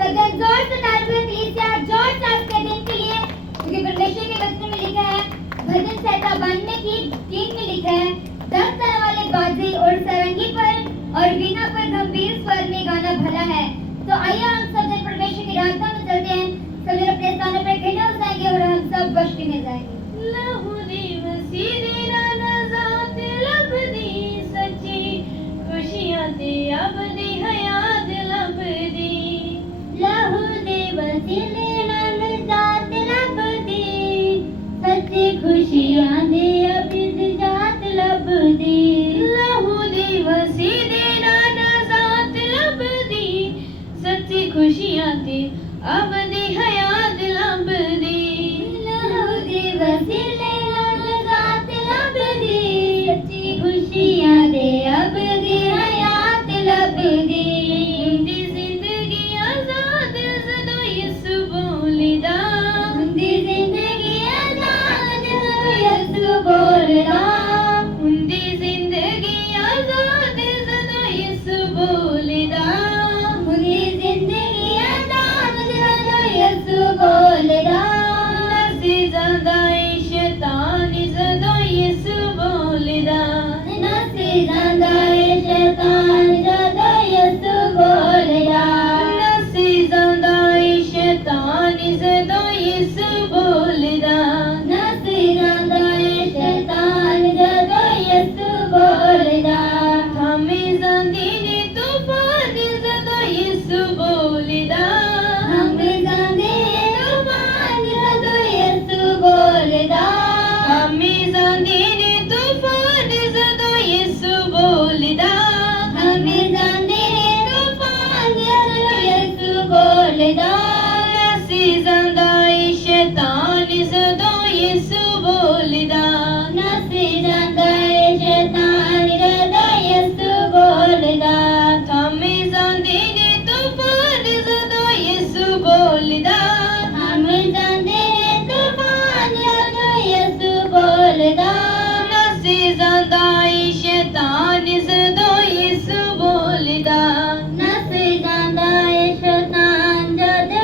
सदन जोर से तालियों कलीसिया जोर से उसके दिन के लिए, क्योंकि परमेश्वर के वचन में लिखा है, भजन संहिता 92 की 3 में लिखा है, 10 तरह वाले बाजे और सारंगी पर और वीणा पर गंभीर स्वर में गाना भला है। तो आइए हम सब जन परमेश्वर की रास्ता में चलते हैं, सब जन अपने स्थानों पर खड़े हो जाएंगे और हम सब बस्ती में जाएंगे। लहू दिवसी देना नजात लब दी सच्ची खुशियां दे अब दी हयात लब दी। लहू दिवसी देना नजात लब दी सच्ची खुशियां दे अब जात लब दी। लहू दिवसी देना नजात लब दी सच्ची खुशियां दे अब दी हयात लब दी। लहू दिवसी देना नजात लब दी सच्ची खुशियां दे अब दी हयात लब दी। उंदी जिंदगी आजाद जदो यसु बोलिदा। उंदी जिंदगी आजाद जदो यसु बोलिदा। उंदी जिंदगी आजाद जदो यसु बोलिदा। उंदी जिंदगी आजाद जदो यसु बोलिदा। नसी ज़ादा शैतान जदो यसु बोलिदा। नसी ज़ादा शैतान जदो यसु बोलिदा। नसी ज़ादा शैतान जदो यसु बोलिदा। नसी ज़ादा शैतान जदो यसु बोलिदा। थमी ज़ादी ने तूफान जदो यसु बोलिदा। हमें ज़ादे तूफान जदो यसु बोलिदा। हमें ज़ादी ने तूफान जदो यसु बोलिदा। हमें ज़ादे तूफान जदो यसु बोलिदा। नसी ज़ादा शैतान जदो यसु बोलिदा। नसी ज़ादा शैतान जदो यसु बोलिदा। थमी ज़ादी ने तूफान जदो यसु बोलिदा। हमें ज़ादे तूफान जदो यसु बोलिदा। नसी ज़ादा शैतान जदो यसु बोलिदा। नसी ज़ादा शैतान जदो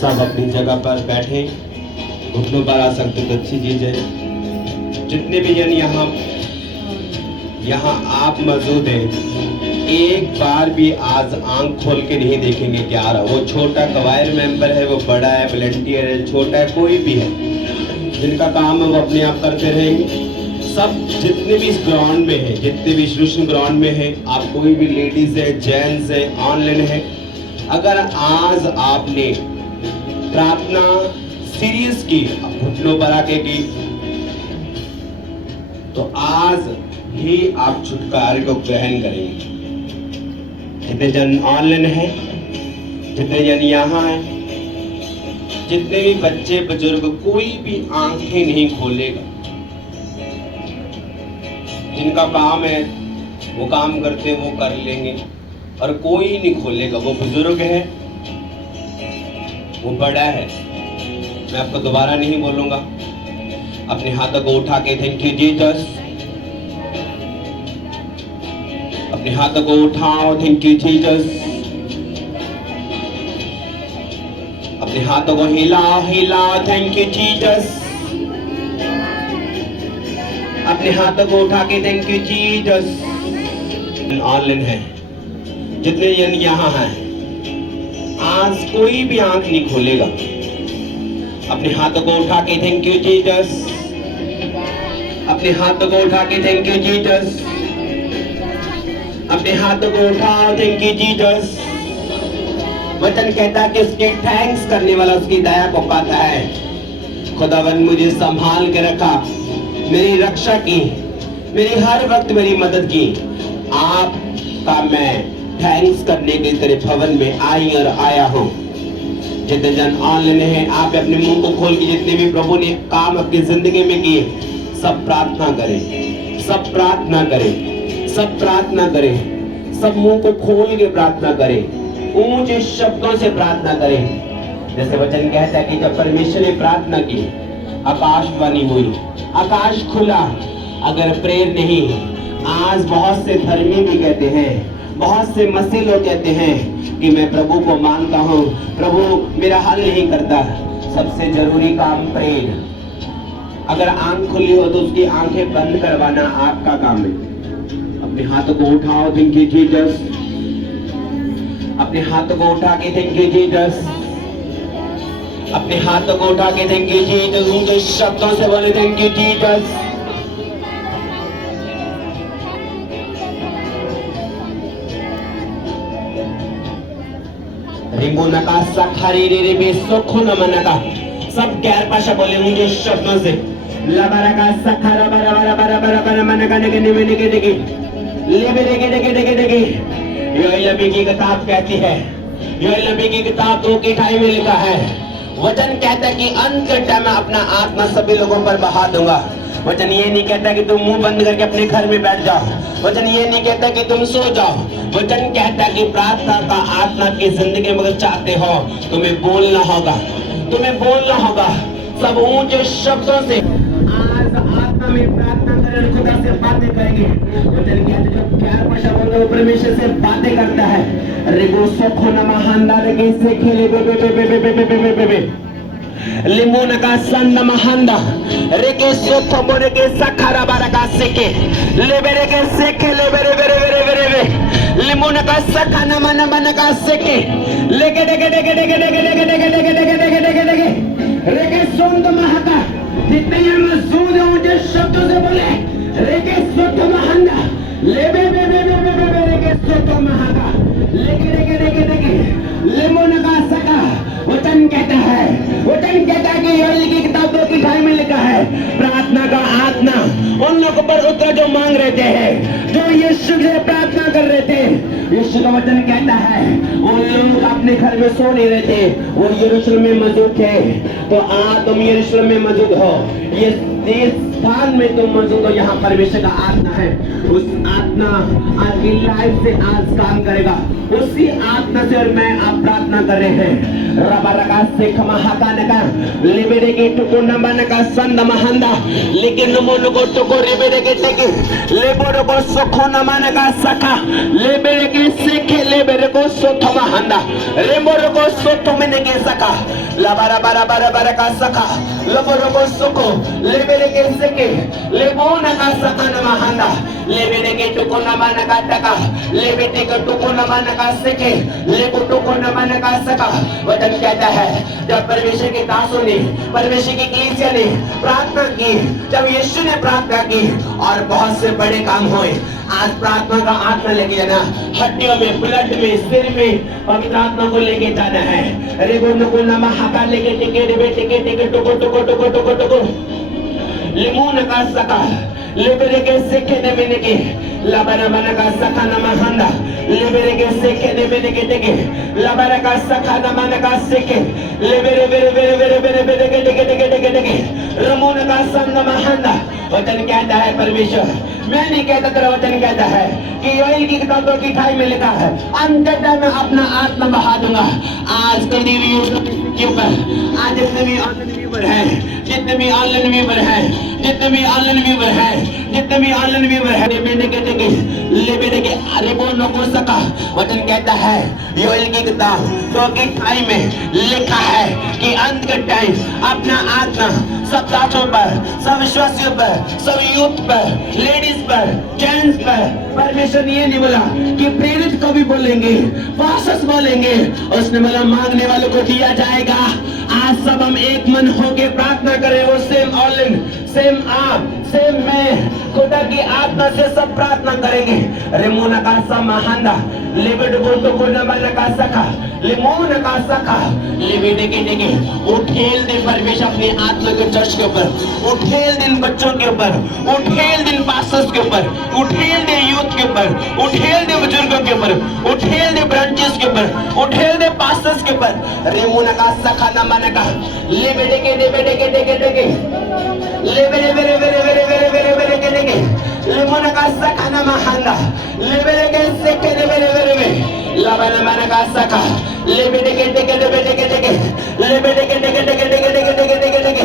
सब अपनी जगह पर बैठे, घुटनों पर आ सकते तो अच्छी चीज है। जितने भी जन यहाँ आप मौजूद हैं, एक बार भी आज आंख खोल के नहीं देखेंगे क्या आ रहा। वो छोटा कवायर मेंबर है, वो बड़ा है, वॉलंटियर है, छोटा है, कोई भी है, जिनका काम है वो अपने आप करते रहेंगे। सब जितने भी इस ग्राउंड में है, जितने भी इंस्टीट्यूशन ग्राउंड में है, आप कोई भी लेडीज है, जेंट्स है, ऑनलाइन है, अगर आज आपने प्रार्थना सीरीज की, घुटनों पर आके की, तो आज ही आप छुटकारे को ग्रहण करेंगे। जितने जन ऑनलाइन है, जितने जन यहाँ है, जितने भी बच्चे बुजुर्ग, कोई भी आंखें नहीं खोलेगा। जिनका काम है वो काम करते, वो कर लेंगे, और कोई नहीं खोलेगा। वो बुजुर्ग है, वो बड़ा है, मैं आपको दोबारा नहीं बोलूंगा। अपने हाथों को उठा के थैंक यू जीसस, अपने हाथों को उठाओ, थैंक यू जीसस। अपने हाथों को हिलाओ हिलाओ, थैंक यू जीसस। अपने हाथों को उठा के थैंक यू जीसस। ऑनलाइन है, जितने जन यहाँ हैं, आज कोई भी आंख नहीं खोलेगा। अपने हाथों को उठा के थैंक यू जीसस। अपने हाथों को उठा के थैंक यू जीसस। अपने हाथों को उठाओ, थैंक यू जीसस। वचन कहता है कि उसके थैंक्स करने वाला उसकी दया को पाता है। खुदावन मुझे संभाल के रखा, मेरी रक्षा की, मेरी हर वक्त मेरी मदद की। आपका मैं थैंक्स करने के तेरे भवन में आई और आया हूँ। जितने जन ऑनलाइन है, आप अपने मुंह को खोल के जितने भी प्रभु ने काम अपनी जिंदगी में किए, सब प्रार्थना करें, सब प्रार्थना करें, सब प्रार्थना करें, सब मुंह को खोल के प्रार्थना करें, ऊंचे शब्दों से प्रार्थना करें। जैसे वचन कहता है कि जब परमेश्वर ने प्रार्थना की, आकाशवाणी हुई, आकाश खुला। अगर प्रेयर नहीं, आज बहुत से धर्मी भी कहते हैं, बहुत से मसीह लोग कहते हैं कि मैं प्रभु को मानता हूँ, प्रभु मेरा हल नहीं करता। सबसे जरूरी काम प्रेयर। अगर आंख खुली हो तो उसकी आंखें बंद करवाना आपका काम है। अपने हाथों को उठाओ, थैंक यू जीसस। अपने हाथों को उठा के थैंक यू जीसस। अपने हाथों को उठा के थैंक यू जीसस। उनके शब्दों से बोले थैंक यू जीसस। रिमुनका सखारी रे बेसोखो नमनका, सब गैर भाषा बोले मुझे शब्दों से। लबरका सखारा बरा बरा बरा बरा बरा मनका नगे निमे नगे नगे लेबे नगे नगे नगे नगे। योएल नबी की किताब कहती है, योएल नबी की किताब 2:28 में लिखा है, वचन कहता है कि अंत के टाइम में अपना आत्मा सभी लोगों पर बहा दूंगा। वचन ये नहीं कहता कि तुम मुंह बंद करके अपने घर में बैठ जाओ। वचन ये नहीं कहता कि तुम सो जाओ। वचन कहता है कि प्रार्थना का आत्मा की जिंदगी में अगर चाहते हो, तुम्हें बोलना होगा, तुम्हें बोलना होगा सब ऊंचे शब्दों से। आज आत्मा में प्रार्थना करें, खुदा से बातें करेंगे। वचन कहता है जो प्यार भाषा बोलता है वो परमेश्वर से बातें करता है। रिगो सोखो नमहांदा रेगे से खेले बे बे बे बे बे बे बे बे बे लिमोन का संद महंदा रेके सोथो मोरे के सखारा बारा का सेके लेबेरे के सेके लेबेरे बेरे बेरे बेरे बे लिमोन का सखा नमन मन का सेके लेके डेके डेके डेके डेके डेके डेके डेके डेके डेके डेके डेके रेके सोंद महका। जितने ये मजदूर हैं उनके शब्दों से बोले रेके सोथो महंदा लेबे बे बे बे बे बे रेके सोथो महका लेके डेके डेके डेके लिमोन का सखा। वचन कहता है, वचन कहता है कि योएल की किताब 2:28 में लिखा है, प्रार्थना का आत्मा उन लोगों पर उतरा जो मांग रहे थे, जो यीशु से प्रार्थना कर रहे थे। यीशु का वचन कहता है उन लोग अपने घर में सो नहीं रहे थे, वो यरूशलेम में मौजूद थे। तो आज तुम यरूशलेम में मौजूद हो। ये स्थान में तुम मौजूद हो, यहाँ परमेश्वर का आत्मा है। उस आत्मा आपकी लाइफ से आज काम करेगा, उसी आत्मा से और मैं आप प्रार्थना कर रहे हैं। रबा रका से खमाहाका नका लिबेरे के टुको नमन का संद महंदा लेकिन नमोन को टुको रिबेरे के टेके लेबोरो को सुखो नमन का सखा लेबेरे के सेखे लेबेरे को सोथो महंदा रेबोरो को सोथो में के सका लबारा बारा बारा बारा का सखा लबोरो को सुखो लेबेरे के सेके लेबोन का सखा नमहंदा लेबेरे के टुको नमन का टका लेबेटे के टुको नमन का सेके लेबो टुको नमन का सका। वचन कहता है जब परमेश्वर के दासों ने, परमेश्वर की कलीसिया ने प्रार्थना की, जब यीशु ने प्रार्थना की और बहुत से बड़े काम हुए। आज प्रार्थना का आत्मा लेके जाना, हड्डियों में, ब्लड में, सिर में पवित्र आत्मा को लेके जाना है। अरे वो नमा हाका लेके टिके टिके टुको टुको टुको टुको टुको लिमोन का सका लेबेरे के सेके ने मैंने के लबारा बना का सखा नमहंदा लेबेरे के सेके ने मैंने के टिके लबारा का सखा नमन का सेके लेबेरे बेरे बेरे बेरे बेरे बेरे के टिके टिके टिके टिके रमोन का संग नमहंदा। वचन कहता है परमेश्वर, मैं नहीं कहता, तेरा वचन कहता है कि योएल की किताबों की खाई में लिखा है अंततः मैं अपना आत्मा बहा दूंगा। आज कभी के ऊपर आज जितने भी ऑनलाइन व्यूवर हैं, जितने भी ऑनलाइन व्यूवर हैं, जितने भी ऑनलाइन व्यूवर हैं, जितने भी ऑनलाइन व्यूवर हैं, मैंने कहते कि लेबेरे के अरे वो नको सका। वचन कहता है योएल की किताब 2 की खाई में लिखा है कि अंत के टाइम अपना आत्मा सब दासों पर, सब विश्वासियों पर, सब यूथ पर, लेडीज पर, जेंट्स पर। परमेश्वर ने ये नहीं बोला कि प्रेरित को भी बोलेंगे, पास्टर्स बोलेंगे, उसने बोला मांगने वालों को दिया जाएगा। आज सब हम एक मन होके प्रार्थना करें, वो सेम ऑनलाइन, सेम आप, सेम मैं, खुदा की आत्मा से सब प्रार्थना करेंगे। रेमोना का समाहंदा लिबिड बोलतो को नमन का सखा लिमोन का सखा लिबिड के देंगे उठेल दे परमेश्वर अपनी आत्मा के चर्च के ऊपर, उठेल दिन बच्चों के ऊपर, उठेल दिन पास्टर्स के ऊपर, उठेल दे यूथ के ऊपर, उठेल दे बुजुर्गों के ऊपर, उठेल दे ब्रांचेस के ऊपर, उठेल दे पास्टर्स के ऊपर। रेमोना का सखा नमन का लिबिड के देबेडे के देके देके लेबेरे बेरे बेरे बेरे बेरे बेरे बेरे के देके लिमोन का सखा नमहंदा लेबेरे के सेके देबेरे बेरे बेरे लबन मन का सखा लेबेरे के देके देबेरे के देके लेबेरे के देके देके देके देके देके देके देके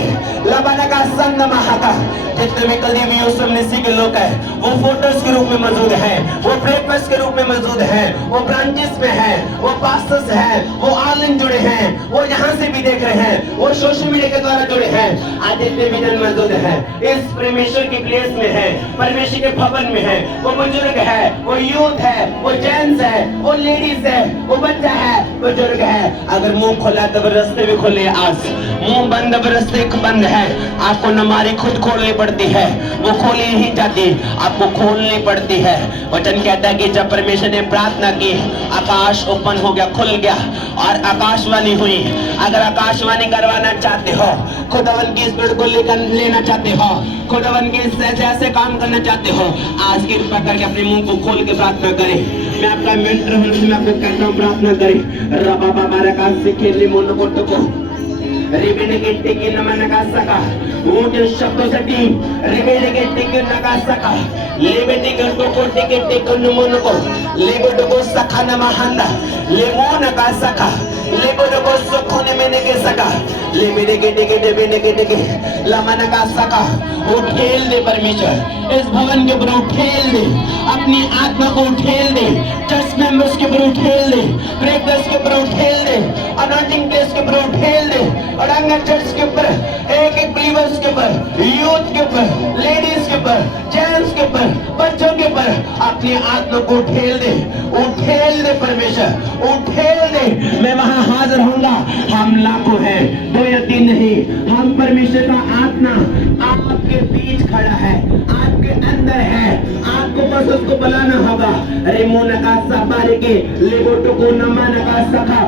लबन का संग नमहंदा। जितने भी कलीमी यूसुफ नसी के लोग हैं वो फोटोस के रूप में मौजूद हैं, वो ब्रेकफास्ट के रूप में मौजूद हैं, वो ब्रांचेस में हैं, वो पास्टर्स हैं, वो ऑनलाइन जुड़े हैं, वो यहाँ से भी देख रहे हैं, वो सोशल मीडिया के द्वारा जुड़े हैं। आज जितने भी जन मौजूद हैं इस परमेश्वर की प्लेस में है, परमेश्वर के भवन में है, वो बुजुर्ग है, वो यूथ है, वो जेंट्स है, वो लेडीज है, वो बच्चा है, बुजुर्ग है। अगर मुंह खोला तब रास्ते भी खोले, आज मुंह बंद अब रास्ते बंद है। आपको नमारी खुद खोलनी पड़ती है, वो खोली नहीं जाती, आपको खोलनी पड़ती है। वचन कहता है कि जब परमेश्वर ने प्रार्थना की आकाश ओपन हो गया, खुल गया और आकाशवाणी हुई। अगर आकाशवाणी करवाना चाहते हो, खुदावन की स्पिरिट को लेना चाहते हो, खुदावन के जैसे काम करना चाहते हो, आज कृपा करके अपने मुंह को खोल के प्रार्थना करें। मैं आपका मेंटर हूं, मैं आपको कहता हूं प्रार्थना करें। रबा बाबा रका से खेली मोन को टको रिबेने के टिके नमन का सका ऊंचे शब्दों से टीम रिबेने के टिके नका सका लेबेटे के टको टिके टिके नमन को लेबेटे को सका नमहंदा लेमोन का सका लेबेटे को सुखोने में के सका लेबेटे के टिके देबेने के टिके लमन का सका। उठेल दे परमेश्वर, इस भवन के ऊपर उठेल दे, अपनी आत्मा को उठेल दे, चर्च मेंबर्स के ऊपर उठेल दे, ब्रेकर्स के ऊपर उठेल दे, अनॉइंटिंग प्लेस के ऊपर उठेल दे, और अंगर चर्च के ऊपर, एक एक बिलीवर्स के ऊपर, यूथ के ऊपर, लेडीज के ऊपर, जेंट्स के ऊपर, बच्चों के ऊपर अपनी आत्मा को उठेल दे परमेश्वर, उठेल दे। मैं वहां हाजिर होऊंगा। हम लाखों हैं, 2 या 3 नहीं, हम परमेश्वर का आत्मा आपके बीच खड़ा है, आपके अंदर है, आपको बस उसको बुलाना होगा। अरे मोना का साबारे के लेगोटो को नमन का सखा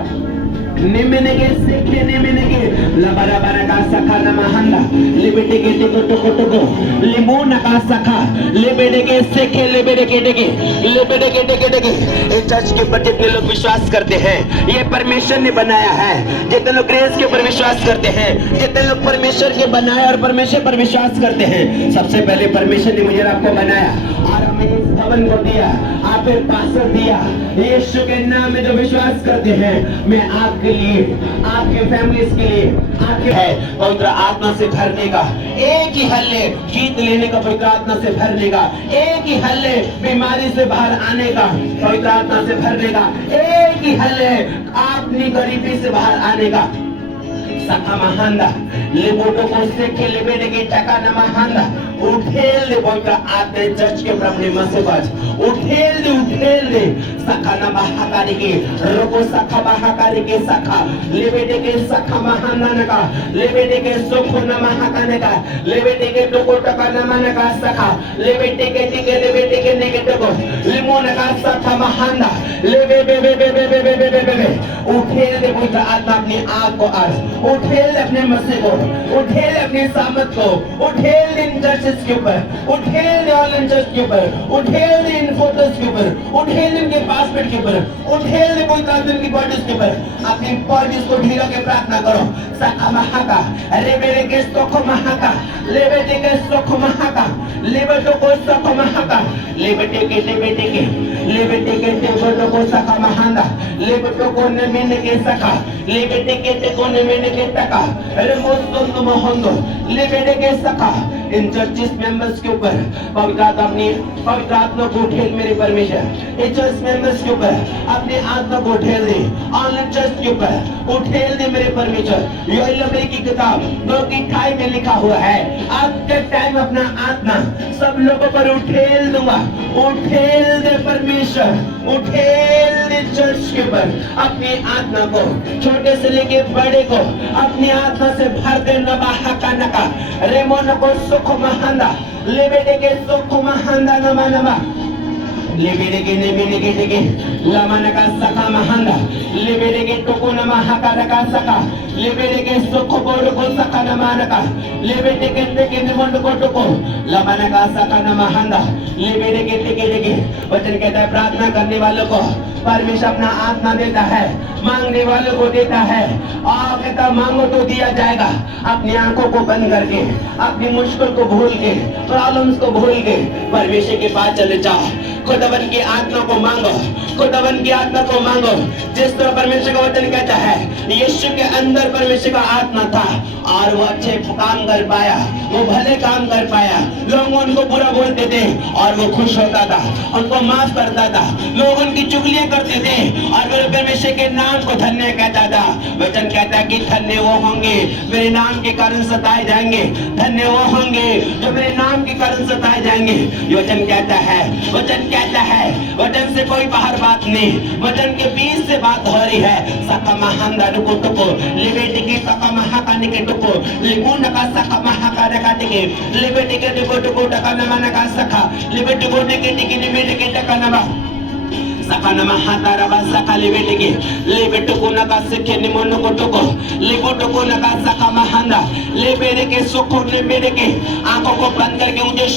निमिनेगे सेखे निमिनेगे लबरा बरगा सखा नमहंदा लिबिटेगे टिको टोको टोको लिमोना का सखा लिबिटेगे सेखे लिबिटेगे डेगे लिबिटेगे डेगे डेगे। इस चर्च के ऊपर जितने लोग विश्वास करते हैं ये परमेश्वर ने बनाया है। जितने लोग ग्रेस के ऊपर विश्वास करते हैं, जितने लोग परमेश्वर के बनाया और परमेश्वर पर विश्वास करते हैं, सबसे पहले परमेश्वर ने मुझे आपको बनाया और हमें इस भवन को दिया, आप पास्टर दिया। यीशु के नाम में जो विश्वास करते हैं, मैं आपके लिए, आपके फैमिलीज के लिए, आपके है पवित्र आत्मा से भरने का एक ही हल है, जीत लेने का पवित्र आत्मा से भरने का एक ही हल है, बीमारी से बाहर आने का पवित्र आत्मा से भरने का एक ही हल है, अपनी गरीबी से बाहर आने का। सखा महांदा लेबोटो को से के लेबेने की टका न महांदा उठेल दे पवित्र आत्मा चर्च के प्रभु मसेबाज उठेल दे सखा न महाकारी के रोको सखा महाकारी के सखा लेबेटे के सखा महांदा न का लेबेटे के सुखो न महाकाने का लेबेटे के टोको टका न मन का सखा लेबेटे के नेगे टोको लिमोन का सखा महांदा लेबे बे बे बे बे बे बे बे बे उठेल दे पवित्र आत्मा अपनी आग को आज उठेल अपने मसीह को, उठेल अपनी सामत को, उठेल इन चर्चेस के ऊपर, उठेल ऑनलाइन चर्च के ऊपर, उठेल इन फोटोज के ऊपर, उठेल इनके पासपोर्ट के ऊपर, उठेल कोई ताकत की बॉडीज के ऊपर, अपनी बॉडीज को ढीला के प्रार्थना करो। सखा महाका रेबेरे के सोखो महाका लेबेटे के सोखो महाका लेबेटो को सोखो महाका लेबेटे के टेबोटो को सखा महांदा लेबेटो को नमेने के सखा लेबेटे के टेको नमेने के टका रेमोस्तों मोहंदो लेबेटे के सखा। इन चर्चिस मेंबर्स के ऊपर पवित्र आत्मा को उठेल मेरे परमेश्वर। इन चर्च मेंबर्स के ऊपर अपने आत्मा को उठेल दे, ऑनलाइन चर्च के ऊपर उठेल दे मेरे परमेश्वर। योएल नबी की किताब 2:28 में लिखा हुआ है, आज के टाइम अपना आत्मा सब लोगों पर उठेल दूंगा। उठेल दे परमेश्वर, उठेल दे चर्च के ऊपर अपनी आत्मा को, छोटे से लेके बड़े को अपनी आत्मा से भर दे। नबाहा का नका रेमोन को सुखो महांदा लेबेटे के सुखो महांदा नमा नमा लेबेटे के नेबेटे के टेके लमन का सखा महांदा लेबेटे के टोको नमा हका रका सखा लेबेटे के सुखो बोलो को सखा नमा नका लेबेटे के टेके निमंड को टोको लमन का सखा नमा हंदा लेबेटे के टेके टेके। वचन कहता है प्रार्थना करने वालों को परमेश्वर अपना आत्मा देता है, मांगने वालों को देता है। और कहता मांगो तो दिया जाएगा। अपनी आंखों को बंद करके, अपनी मुश्किल को भूल के, प्रॉब्लम्स को भूल के परमेश्वर के पास चले जाओ। खुदावन की आत्मा को मांगो, खुदावन की आत्मा को मांगो। जिस तरह परमेश्वर का वचन कहता है यीशु के अंदर परमेश्वर का आत्मा था और वो अच्छे काम कर पाया, वो भले काम कर पाया। लोग उनको बुरा बोलते थे और वो खुश होता था, उनको माफ करता था। लोग उनकी चुगलियां करते थे और वो परमेश्वर के नाम को धन्य कहता था। वचन कहता है कि धन्य वो होंगे मेरे नाम के कारण सताए जाएंगे, धन्य वो होंगे जो मेरे नाम के कारण सताए जाएंगे। वचन कहता है, वचन कहता है, वचन से कोई बाहर बात नहीं, वचन के बीच से बात हो रही है। सका महांदा रुको टुको लिबेटी की सका महाकानी के टुको लिबुन का सका महाकाने का टिके लिबेटी के टुको टुको टका नमन का सका लिबेटी को टिके टिके लिबेटी के टका नमा सका नमा हाथा रबा सका लिबेटी के लिबेटो को नका सके निमोनो को टुको लिबोटो को नका सका महांदा लिबेरे के सुखो लिबेरे के आंखों को बंद करके ऊंचे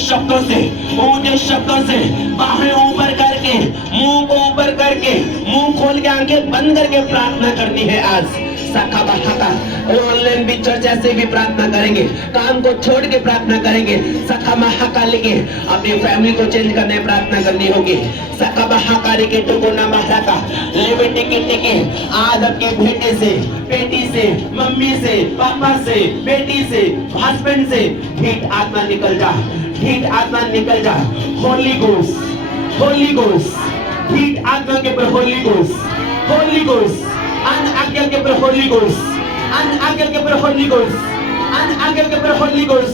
शब्दों से बाहें ऊपर करके, मुंह को ऊपर करके, मुंह खोल के आंखें बंद करके प्रार्थना करनी है। आज सखा बहाका ऑनलाइन भी चर्च ऐसे भी प्रार्थना करेंगे, काम को छोड़ के प्रार्थना करेंगे। सखा महाका लेके अपनी फैमिली को चेंज करने प्रार्थना करनी होगी। सखा महाकारी के टुको ना महाका लेवे टिके आज आपके बेटे से, बेटी से, मम्मी से, पापा से, बेटी से, हस्बैंड से ठीक आत्मा निकल जा, ठीक आत्मा निकल जा। होली घोष ठीक आत्मा के ऊपर होली घोष अन आज्ञा के ऊपर होली घोष, अन आज्ञा के ऊपर होली घोष, अन आज्ञा के ऊपर होली घोष,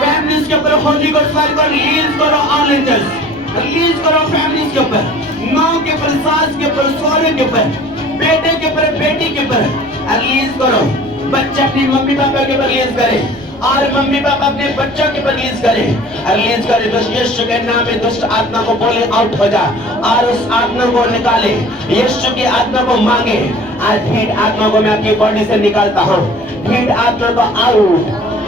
फैमिलीज के ऊपर होली घोष को रिलीज करो। ऑनलाइन चर्च रिलीज करो फैमिलीज के ऊपर, माँ के ऊपर, सास के ऊपर, सौरे के ऊपर, बेटे के ऊपर, बेटी के ऊपर रिलीज करो। बच्चे अपनी मम्मी पापा के ऊपर रिलीज करें, और मम्मी पापा अपने बच्चों की रिलीज करें, रिलीज करें। तो यीशु के नाम में दुष्ट आत्मा को बोले आउट हो जा और उस आत्मा को निकाले। यीशु की आत्मा को मांगे। आज ढीठ आत्मा को मैं आपकी बॉडी से निकालता हूँ। ढीठ आत्मा को out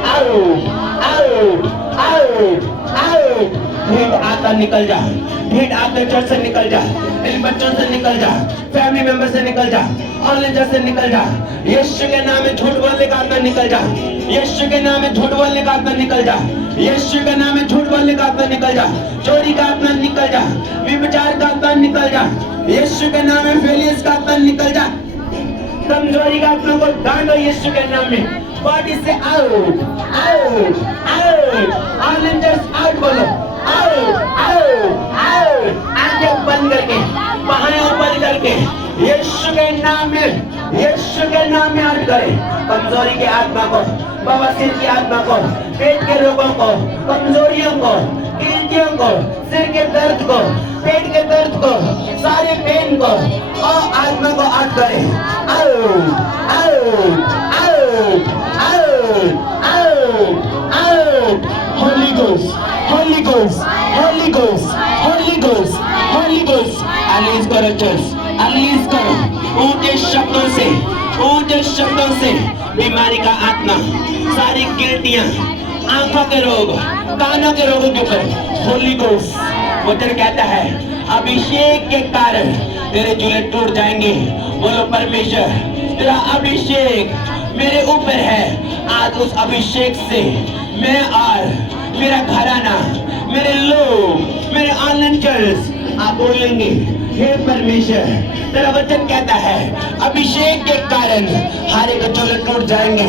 out out out out. ढीठ आत्मा निकल जा, ढीठ आत्मा चर्च से निकल जा, इन बच्चों से निकल जा, फैमिली मेंबर से निकल जा, ऑनलाइन चर्च से निकल जा। यीशु के नाम में झूठ बोलने का आत्मा निकल जा, यीशु के नाम में झूठ बोलने का आत्मा निकल जा, यीशु के नाम में झूठ बोलने का आत्मा निकल जा, चोरी का आत्मा निकल जा, व्यभिचार का आत्मा निकल जा, यीशु के नाम में फेलियर्स का आत्मा निकल जा, कमजोरी का आत्मा को डांटो यीशु के नाम में। बॉडी से out out out. Online church out बोलो, आउट आउट आउट। आंखें बंद करके, बाहें ऊपर करके यीशु के नाम में, यीशु के नाम में आउट करें। कमजोरी के आत्मा को, बवासीर की आत्मा को, पेट के रोगों को, कमजोरियों को, गिल्टियों को, सिर के दर्द को, पेट के दर्द को, सारे पेन को और आत्मा को आउट करें। Out out out out out out. Holi ghost, holy ghost, holy ghost, holy ghost, holy ghost. Release करो चर्च, रिलीज करो ऊंचे शब्दों से, ऊंचे शब्दों से। बीमारी का आत्मा, सारी गिल्टियां, आंखों के रोग, कानों के रोगों के ऊपर होली गोस्ट वचन कहता है अभिषेक के कारण तेरे जूले टूट जाएंगे। बोलो परमेश्वर तेरा अभिषेक मेरे ऊपर है। आज उस अभिषेक से मैं और मेरा घराना, मेरे लोग, मेरे ऑनलाइन चर्च आप बोलेंगे हे परमेश्वर तेरा वचन कहता है अभिषेक के कारण हर एक जूले टूट जाएंगे।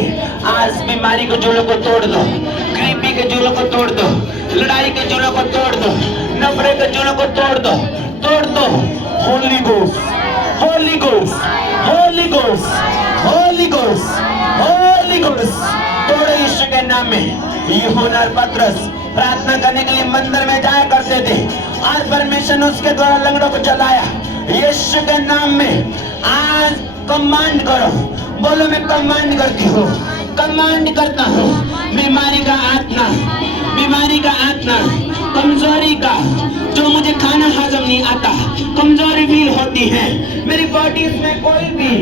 आज बीमारी के जूलों को तोड़ दो, गरीबी के जूलों को तोड़ दो, लड़ाई के जूलों को तोड़ दो, नफरत के जूलों को तोड़ दो, तोड़ दो। Holi ghost, holy ghost, holy ghost, holy ghost, holy ghost. तोड़ो यीशु के नाम में। यूहन्ना और पतरस प्रार्थना करने के लिए मंदिर में जाया करते थे और परमेश्वर ने उसके द्वारा लंगड़ों को चलाया। यीशु के नाम में आज कमांड करो। बोलो मैं कमांड करती हूँ, कमांड करता हूँ। बीमारी का आत्मा, बीमारी का आत्मा, कमजोरी का, जो मुझे खाना हजम नहीं आता, कमजोरी फील होती है मेरी बॉडी में, कोई भी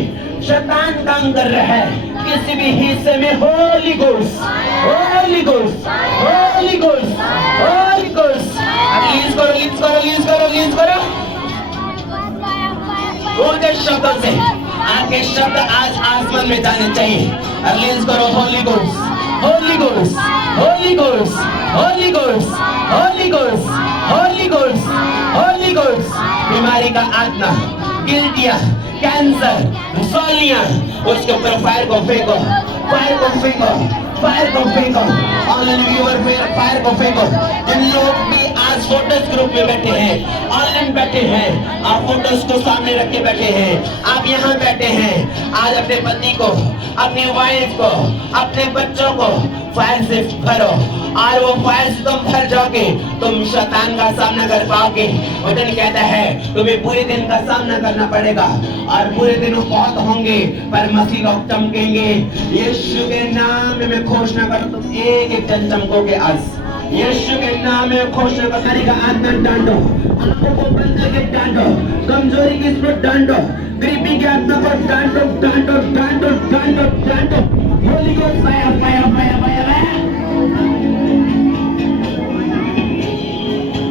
शैतान काम कर रहा है किसी भी हिस्से में। Holi ghost, holy ghost, holy ghost, holy ghost. Release करो, रिलीज करो, रिलीज करो, रिलीज करो ऊंचे शब्दों से। आपके शब्द आज आसमान में जाने चाहिए। रिलीज करो holy ghost, holy ghost, holy ghost, holy ghost, holy ghost, holy ghost, holy ghost. बीमारी का आत्मा, गिल्टियां, कैंसर, रसोलियां, उसके ऊपर फायर को फेंको, फायर को फेंको, फायर को फेंको। ऑनलाइन व्यूअर फायर को फेंको। जिन लोग भी आज फोटोज ग्रुप में बैठे हैं, ऑनलाइन बैठे हैं, आप फोटोज को सामने रख के बैठे हैं, आप यहाँ बैठे हैं, आज अपने पति को, अपनी वाइफ को, अपने बच्चों को फायर से भरो और वो फायर से तुम भर जाओगे, तुम शैतान का सामना कर पाओगे। वचन कहता है तुम्हें पूरे दिन का सामना करना पड़ेगा और पूरे दिन बहुत होंगे पर मसीह लोग चमकेंगे। यीशु के नाम में मैं घोषणा करूं तुम एक एक जन चमकोगे। आज यीशु के नाम में घोषणा करने का आत्मा डांटो, आंखों को बंद करके डांटो, कमजोरी की इसको डांटो, गरीबी के आत्मा को डांटो, डांटो, डांटो, डांटो, डांटो। Holy ghost fire, fire, fire, fire.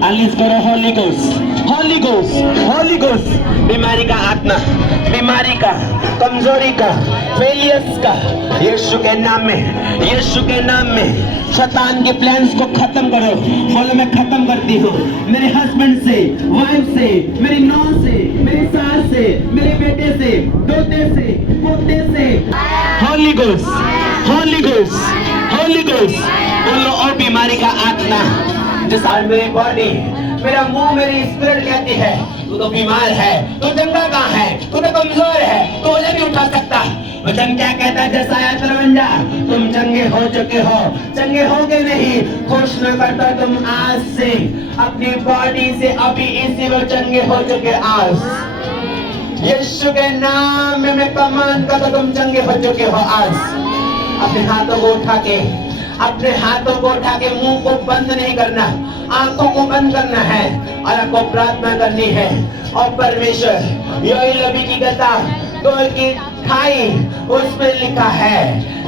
Release करो holy ghost, holy ghost, holy ghost. बीमारी का आत्मा, बीमारी का, कमजोरी का, फेलियर्स का, यीशु के नाम में, यीशु के नाम में शैतान के प्लान्स को खत्म करो। बोलो मैं खत्म करती हूँ मेरे हस्बैंड से, वाइफ से, मेरी नौ से, मेरी सास से, मेरे बेटे से, दोते से, पोते से। Holi ghost, holy ghost, holy ghost. बोलो और बीमारी का आत्मा जिस मेरी बॉडी, मेरा मुंह, मेरी स्पिरिट कहती है तू तो बीमार है, तू चंगा कहाँ है, तू तो कमजोर है, तू वजन नहीं उठा सकता। वचन क्या कहता है जैसा 53 तुम चंगे हो चुके हो, चंगे हो गए नहीं। घोषणा करता तुम आज से अपनी बॉडी से अभी इसी में चंगे हो चुके। आज यीशु के नाम में मैं कमांड करता तुम चंगे हो चुके हो। आज अपने हाथों को उठा के अपने हाथों को उठा के मुंह को बंद नहीं करना, आंखों को बंद करना है और आपको प्रार्थना करनी है। और परमेश्वर योएल नबी की किताब 2 की 28 उसमें लिखा है,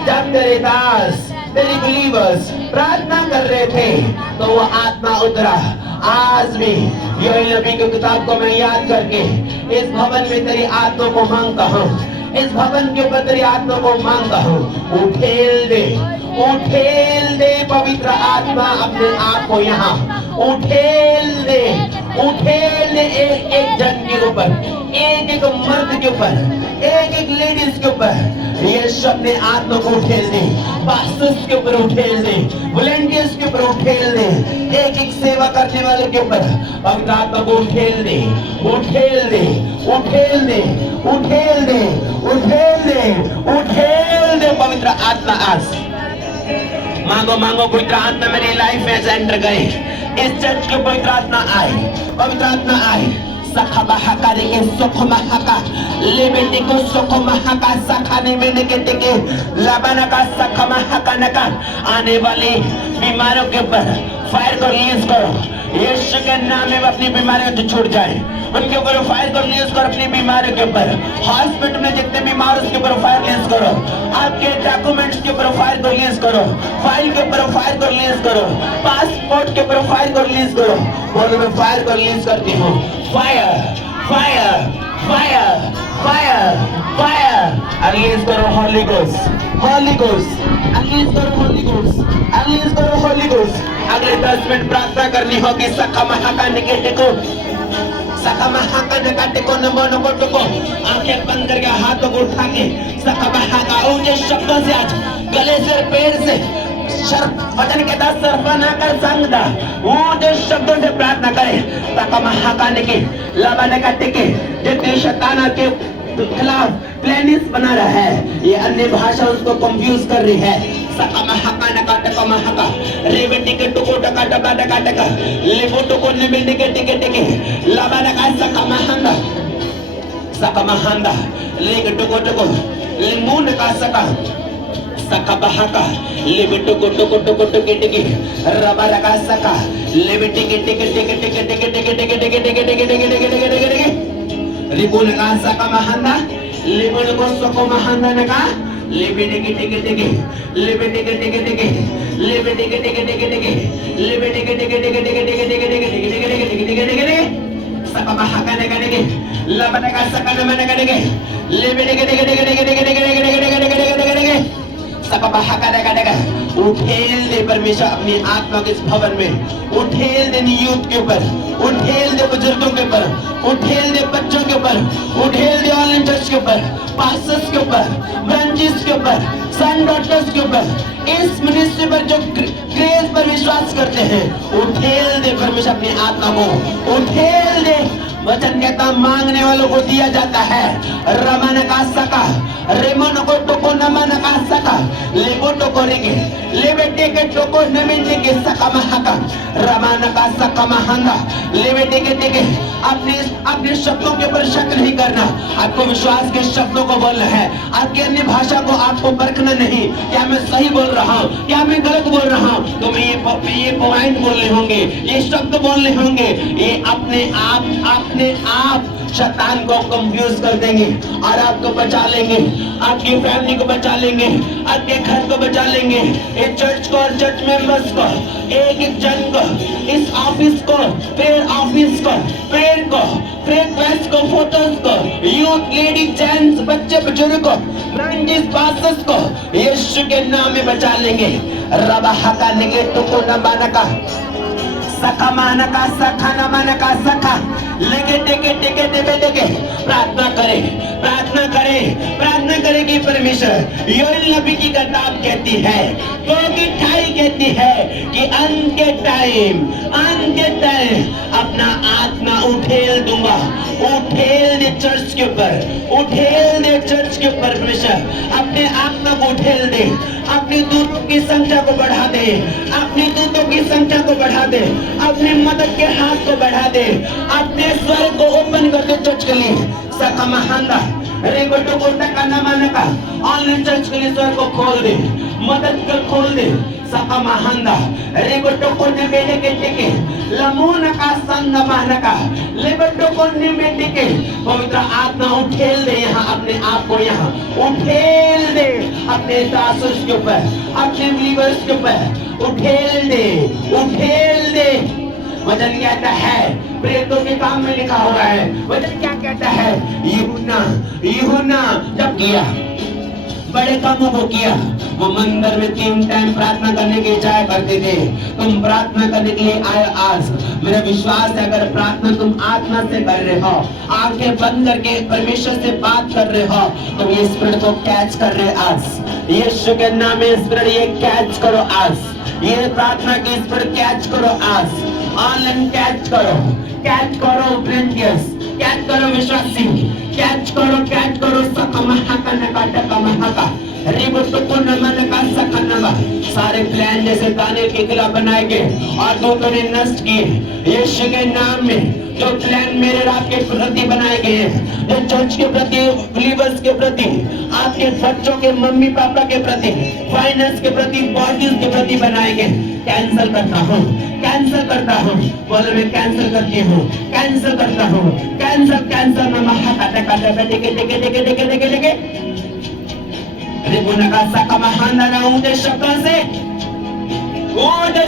जब तेरे दास तेरे बिलीवर्स प्रार्थना कर रहे थे तो वो आत्मा उतरा। आज भी योएल नबी की किताब को मैं याद करके इस भवन में तेरी आत्मा को मांगता हूँ, इस भवन के ऊपर तेरी आत्मा को मांगता हूँ। उठेल दे, उठेल दे पवित्र आत्मा अपने आप को यहाँ, उठेल दे, उठेल दे एक एक जन के ऊपर, एक एक मर्द के ऊपर, एक एक लेडीज के ऊपर। यीशु अपने आत्मा को उठेल दे, पास्टर्स के ऊपर उठेल दे, वॉलंटियर्स के ऊपर उठेल दे, एक एक सेवा करने वाले के ऊपर पवित्र आत्मा को उठेल दे, उठेल दे, उठेल दे, उठेल दे, उठेल दे, उठेल दे पवित्र आत्मा। आज मांगो मांगो पवित्र आत्मा मेरी लाइफ में एंटर करे, इस चर्च के पवित्र आत्मा आए, पवित्र आत्मा आए। सखा महका के सुख महका लेबेटी को सुख महका सखाने में निकटे लबन का सखा महका नका आने वाली बीमारों के ऊपर फायर को रिलीज करो यीशु के नाम में। अपनी बीमारियों से छूट जाए, उनके ऊपर फायर को रिलीज करो, अपनी बीमारियों के ऊपर। हॉस्पिटल में जितने बीमार उसके ऊपर फायर रिलीज करो, आपके डॉक्यूमेंट्स के ऊपर फायर को रिलीज करो, फाइल के ऊपर फायर को रिलीज करो, पासपोर्ट के ऊपर फायर को रिलीज करो। बोलो मैं फायर को रिलीज करती हूँ। Fire fire fire fire fire release करो holy ghost, holy ghost release करो, होली घोस्ट रिलीज करो, होली घोस्ट। अगले 10 मिनट प्रार्थना करनी होगी। सखा महका निकेटे को सखा महका निकाटे को नमो नमो टुको आंखें बंद करके हाथों को उठा के सखा महका ऊंचे शब्दों से आज गले से पैर से वचन के 10 सरफा ना कर संगदा ऊंचे शब्दों से प्रार्थना करें। सखा महका निके लबन काटे के जितने शैतान के खिलाफ प्लानिस बना रहा है, ये अन्य भाषा उसको कंफ्यूज कर रही है। सका महका नका टका महका रेवेटी के टुको टका टका टका टका लेबो टुको निमिल टिके टिके टिके लबा नका सका महंदा लेके टुको टुको लिमू नका सका बहाका लेबे टुको टुको टुको टुके टिके रबा नका सका लेबे टिके टिके टिके टिके टिके टिके टिके टिके टिके टिके टिके टिके टिके टिके रिबो नका सका महंदा लेबो को सको महंदा नका लेबे टिके टिके टिके लेबे टिके टिके टिके लेबे टिके टिके टिके टिके लेबे टिके टिके टिके टिके टिके टिके टिके टिके टिके टिके टिके टिके टिके सका महका नका टिके लबन का सका नका टिके लेबे टिके टिके टिके टिके टिके टिके टिके टिके टिके टिके टिके टिके सका महका नका टिके। उठेल दे परमेश्वर अपनी आत्मा के इस भवन में, उठेल दे यूथ के ऊपर, उठेल दे बुजुर्गों के ऊपर, उठेल दे बच्चों के ऊपर, उठेल दे ऑनलाइन चर्च के ऊपर, पास्टर्स के ऊपर, ब्रांचेस के ऊपर, सन डॉटर्स के ऊपर, इस मिनिस्ट्री पर जो ग्रेस पर विश्वास करते हैं। उठेल दे परमेश्वर अपनी आत्मा को, उठेल दे। वचन कहता मांगने वालों को दिया जाता है। रमन का सका रेमन को टोको नमन का सका लेबो टोको रेगे लेबेटे के टोको नमिन के सका महका रमन का सका महंगा लेबेटे के टेके अपने शब्दों के ऊपर शक नहीं करना, आपको विश्वास के शब्दों को बोलना है। आपकी अन्य भाषा को आपको परखना नहीं, क्या मैं सही बोल रहा हूँ, क्या मैं गलत बोल रहा हूँ। तो मैं ये पॉइंट बोलने होंगे, ये शब्द बोलने होंगे, ये अपने आप शैतान को कंफ्यूज कर देंगे और आपको बचा लेंगे, आपकी फैमिली को बचा लेंगे, आपके घर को बचा लेंगे, इस चर्च को और चर्च मेंबर्स को, एक एक जन को, इस ऑफिस को, प्रेयर ऑफिस को, प्रेयर को, प्रेयर क्लास को, फोटोज को, यूथ, लेडी, जेंट्स, बच्चे, बुजुर्ग को, ब्रांचेस, पास्टर्स को यीशु के नाम में बचा लेंगे। रबा हका निगे टुको न मानका सखा मानका सखा न मानका सखा लेके टेके टेके देवे देके प्रार्थना करें, प्रार्थना करें, प्रार्थना करें कि परमेश्वर योएल नबी की किताब कहती है, क्योंकि ठाई कहती है कि अंत के टाइम अपना आत्मा उठेल दूंगा। उठेल दे चर्च के ऊपर, उठेल दे चर्च के ऊपर परमेश्वर अपने आत्मा को उठेल दे, अपने दूतों की संख्या को बढ़ा दे, अपने दूतों की संख्या को बढ़ा दे, अपने मदद के हाथ को बढ़ा दे, अपने स्वर को ओपन कर दे चर्च के लिए। सका महंगा रेगोटो कोटा का नमन का ऑनलाइन चर्च के लिए स्वर को खोल दे, मदद को खोल दे। सका महांदा रेगोटो को निमेले के टिके लमून का संग मान का लेगोटो को निमेले के पवित्र आत्मा उठेल दे यहाँ अपने आप को, यहाँ उठेल दे अपने दासों के ऊपर, अपने बिलीवर्स के ऊपर उठेल दे, उठेल दे। वचन कहता है प्रेतों के काम में लिखा हुआ है, वचन क्या कहता है? यूहन्ना जब किया बड़े कामों को किया, वो मंदिर में 3 टाइम प्रार्थना करने की इच्छा करते थे। तुम प्रार्थना करने के लिए आए आज, मेरा विश्वास है अगर प्रार्थना तुम आत्मा से कर रहे हो, आंखें बंद करके परमेश्वर से बात कर रहे हो, तुम ये स्पिरिट को कैच कर रहे आज। यीशु के नाम में स्पिरिट ये कैच करो आज, ये प्रार्थना की स्पिरिट कैच करो आज, ऑनलाइन कैच करो, कैच करो वॉलंटियर्स, कैच करो विश्वासी, कैच करो सकमहाका नकाटका महाका रिबुटु को नमन का सकनवा। सारे प्लान जैसे दानियल के खिलाफ बनाए गए और दूतों ने नष्ट किए, यीशु के नाम में जो प्लान मेरे और आपके प्रति बनाए गए हैं, जो चर्च के प्रति, बिलीवर्स के प्रति, आपके बच्चों के मम्मी पापा के प्रति, फाइनेंस के प्रति, बॉडीज के प्रति बनाए गए, कैंसिल करता हूँ, कैंसिल करता हूँ। बोले मैं कैंसिल करती हूँ, कैंसिल करता हूँ, कैंसिल कैंसिल में महाकाटा देखे रिबुन का सका महाना ना ऊंचे शब्दों से, ऊंचे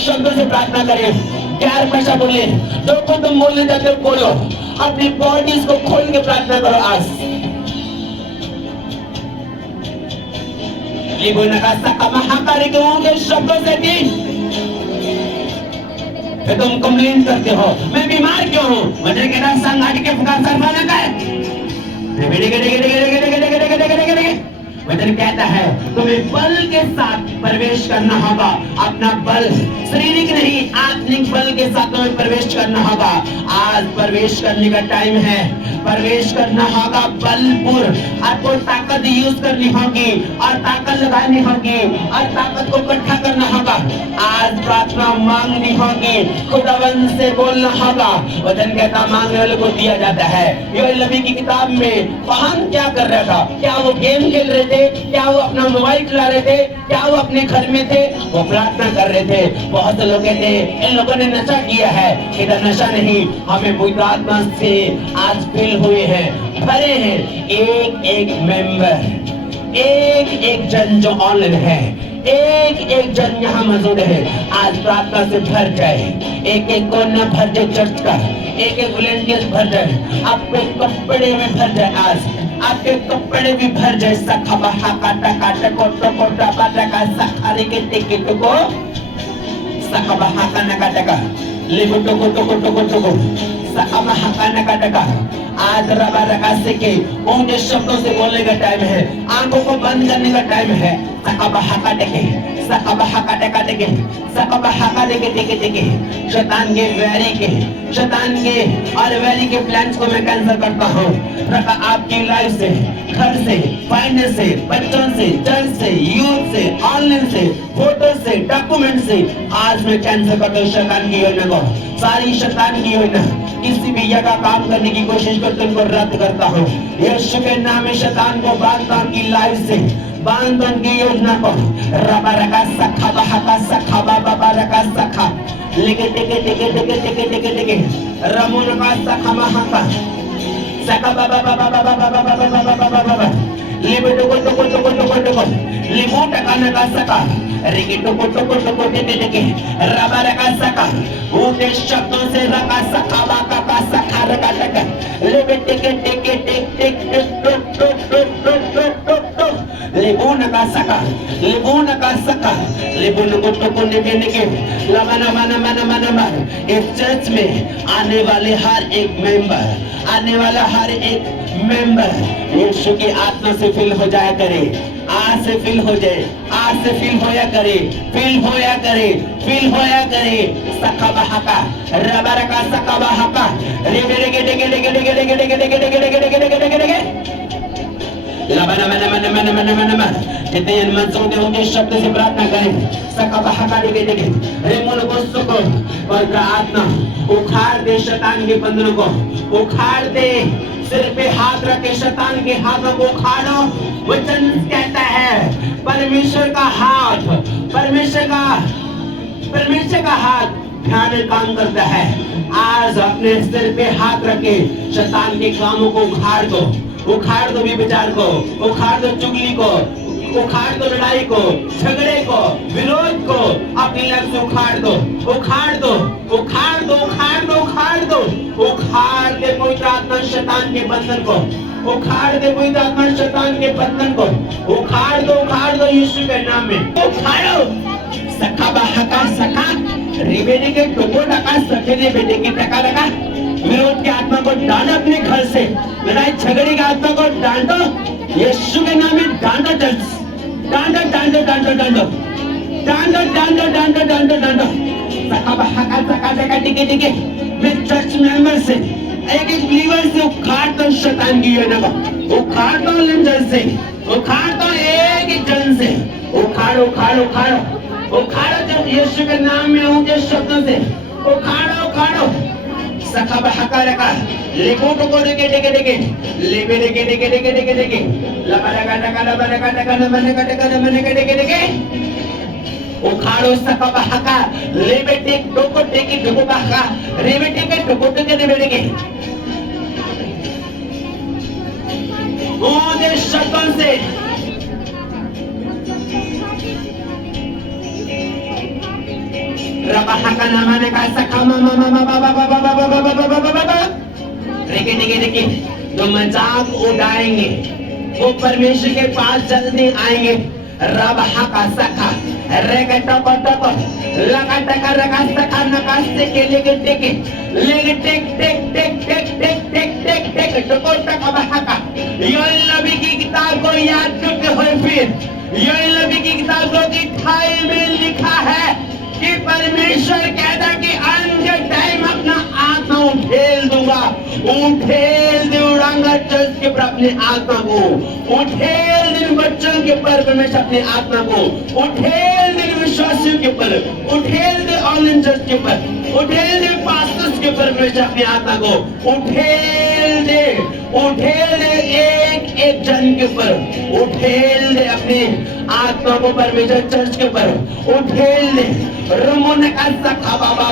शब्दों से प्रार्थना करें, प्यार भाषा बोले, जो को तुम बोलने जाते हो बोलो, अपनी बॉडीज को खोल के प्रार्थना करो आज। रिबुन का सका महाकारी के ऊंचे शब्दों से दिन फिर तुम कंप्लेन करते हो मैं बीमार क्यों हूँ, मुझे कहना संगाटी के फुकार सरवाना का है। वचन कहता है तुम्हें बल के साथ प्रवेश करना होगा, अपना बल शारीरिक नहीं आत्मिक बल के साथ तुम्हें प्रवेश करना होगा। आज प्रवेश करने का टाइम है, प्रवेश करना होगा बलपूर, आपको ताकत यूज करनी होगी और ताकत लगानी होगी और ताकत को इकट्ठा करना होगा। आज प्रार्थना मांगनी होगी, खुदावंद से बोलना होगा। वचन कहता मांगने वाले को दिया जाता है। योएल नबी की किताब में वहां क्या कर रहा था? क्या वो गेम खेल रहे थे? क्या वो अपना मोबाइल चला रहे थे? क्या वो अपने घर में थे? वो प्रार्थना कर रहे थे। बहुत से लोग कहते इन लोगों ने नशा किया है, इधर नशा नहीं, हमें पवित्र आत्मा से आज फिल हुए हैं, भरे हैं। एक एक मेंबर, एक एक जन जो ऑनलाइन है, एक एक जन यहाँ मौजूद है, आज प्रार्थना से भर जाए। एक एक कोना भर जाए चर्च का, एक एक वॉलंटियर्स भर जाए, आपके कपड़े में भर जाए, आज आपके कपड़े भी भर जाए। सखा बहा काटा काटा कोटा कोटा बाटा का सखारी के टिकट को सखा बहा काना काटा का लेबो टोको टोको टोको टोको सखा बहा काना काटा का। आज रबा रका से के ऊंचे शब्दों से बोलने का टाइम है, आंखों को बंद करने का टाइम है। सकबा हका टेके, सकबा हका टेका टेके, सकबा हका टेके टेके टेके। शैतान के वैरी के, शैतान के और वैरी के प्लान्स को मैं कैंसिल करता हूँ। रखा आपकी लाइफ से, घर से, फाइनेंस से, बच्चों से, चर्च से, यूथ से, ऑनलाइन से, फोटो से, डॉक्यूमेंट से, आज मैं कैंसिल करता हूँ शैतान की योजना को। सारी शैतान की योजना किसी भी जगह काम करने की कोशिश करते उनको रद्द करता हूँ। यीशु के नाम में शैतान को बांधता हूँ की लाइफ से, बांधता की योजना को। रबा रका सखा बहा सखा बाबा रका सखा लेके टेके टेके टेके टेके टेके टेके रमुन का सखा महाका सखा बाबा बाबा बाबा बाबा बाबा बाबा बाबा लेबे टोको टोको टोको टोको टोको लेबो टकाना का सखा रिकी टोको टोको टोको टेके टेके रबा रका सखा ऊंचे शब्दों से रका सखा बाका का सखा रका टका लेबे टेके टेके टेक टेक टोक टोक टोक टोक टोक टोक टोक लेबून का सका, लेबून का सका, लेबून को टोको निके निके लमना मना मना मना मना। इस चर्च में आने वाले हर एक मेंबर, आने वाला हर एक मेंबर यीशु की आत्मा से फिल हो जाया करे। आज से फिल हो जाए, आज से फिल होया करे, फिल होया करे, फिल होया करे। सखा बहाका, रबर का सखा बहाका, रेगे रेगे रेगे रेगे रेगे रेगे रेगे रेगे रेगे रेगे रेगे रेगे रेगे लबना मना मना मना मना मना मना कितने मनसों ने मुझे शब्द से प्रार्थना करें सका बहाका देखे देखे रे मन को सुको और आत्मा उखाड़ दे शैतान के बंधनों को उखाड़ दे सिर पे हाथ रखे शैतान के हाथों को उखाड़ो वचन कहता है परमेश्वर का हाथ परमेश्वर का हाथ ध्यान में काम करता है आज अपने सिर पे हाथ रखे शैतान के कामों को उखाड़ दो विचार को उखाड़ दो चुगली को उखाड़ दो लड़ाई को झगड़े को विरोध को अपनी लग से उखाड़ दो उखाड़ दे पवित्र आत्मा शैतान के बंधन को उखाड़ दे पवित्र आत्मा शैतान के बंधन को उखाड़ दो यीशु के नाम में उखाड़ो सखा बहका सखा रिबेने के टोको टका सखेने बेटे की टका लगा विरोध की आत्मा को डांटो अपने घर से लड़ाई झगड़े की आत्मा को डांटो यीशु के नाम में डांटो सखा बहका सखा सखा टिके मैं चर्च मेंबर से एक बिलीवर से उखाड़ दो शैतान की योजना को उखाड़ दो लिंजर से उखाड़ दो एक जन से उखाड़ो जब यीशु के नाम में ऊंचे शब्दों से उखाड़ो सखा बहका रखा लेको को देके लेबे देके लगा उखाड़ो सखा बहका लेबे टेक टोको बहका रेबे टेके टोको देके ऊंचे शब्दों से रबहका नामाने का सखा देखिए जो मजाक उड़ाएंगे वो परमेश्वर के पास जल्दी आएंगे रबहका सखा रेगे टको लगा टका रगा सखा नकास्ते के लेगे टेक टको टका बहका योएल नबी की किताब को याद करते हुए फिर योएल नबी की किताब को 28 में लिखा है कि परमेश्वर कहता कि अंत टाइम अपना आत्मा उठेल उड़ाऊंगा चर्च के ऊपर अपने आत्मा को उठेल दिन बच्चों के ऊपर परमेश्वर अपने आत्मा को उठेल दिन विश्वासियों के ऊपर उठेल दे ऑनलाइन चर्च के ऊपर उठेल दे पास्टर्स के ऊपर परमेश्वर अपने आत्मा को उठेल दे एक जन के ऊपर उठेल दे अपने आत्मा को परमेश्वर चर्च के ऊपर उठेल दे रमोने का सखा बाबा